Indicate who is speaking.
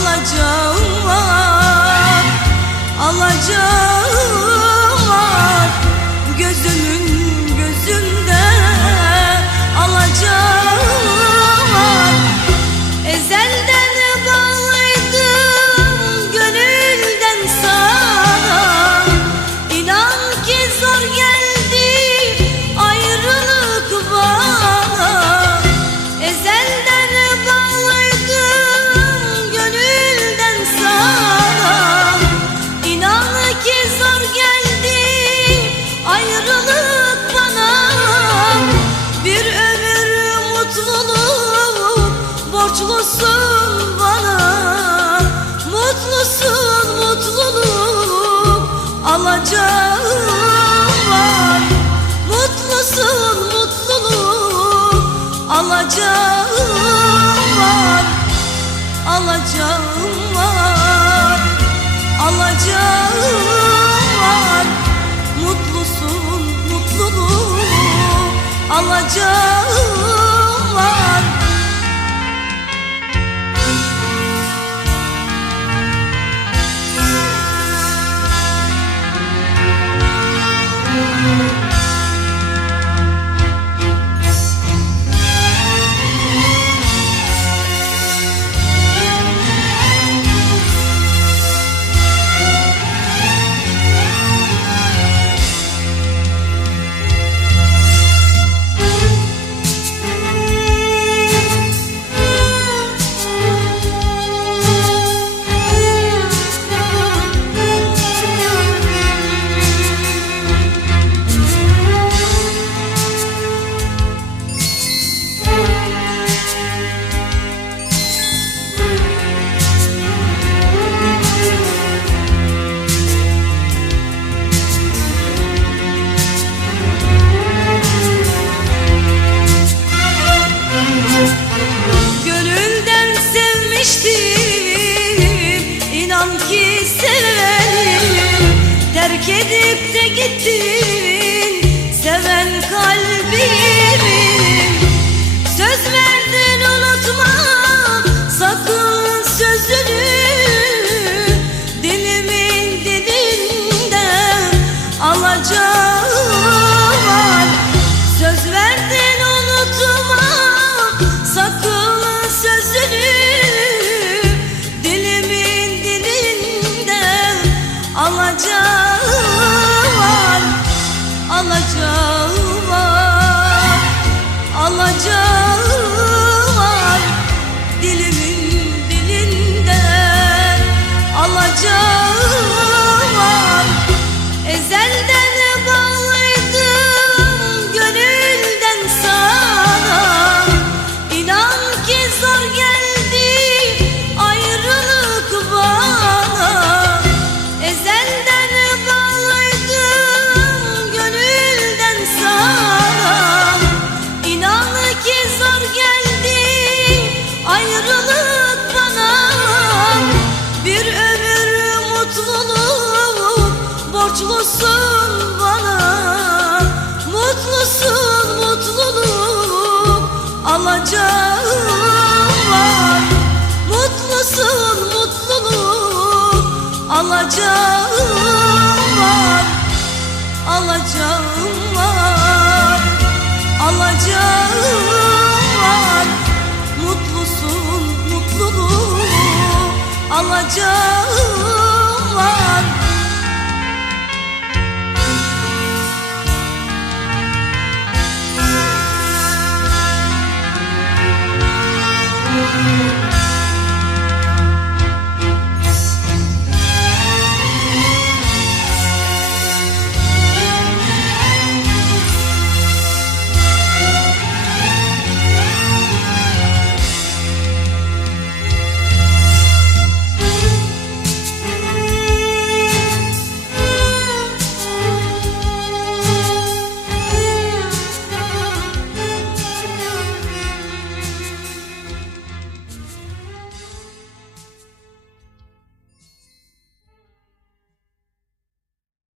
Speaker 1: alacağım var Alacağım. 저 borçlusun bana Mutlusun mutluluk alacağım var. Mutlusun mutluluk alacağım var. Alacağım var Alacağım var. Mutlusun mutluluk alacağım